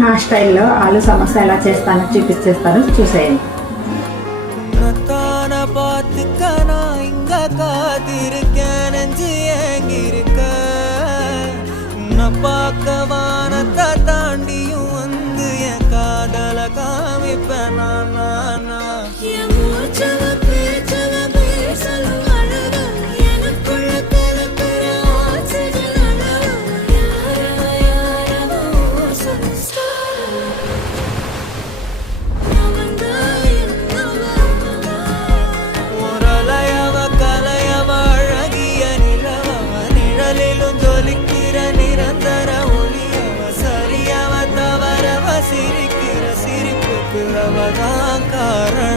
నా స్టైల్లో ఆలు సమోసా ఎలా చేస్తానో చూపించేస్తాను, చూసేయండి. பார்த்துக்கனா இங்க காத்திருக்கேன், நெஞ்சு ஏங்கிருக்க உன்னை பார்க்க வானத்தை தாண்டியும் வந்து என் காதல காமிப்பேன் நானா. சிரிக்கிற சிரிப்புக்கு அவதான் காரணம்.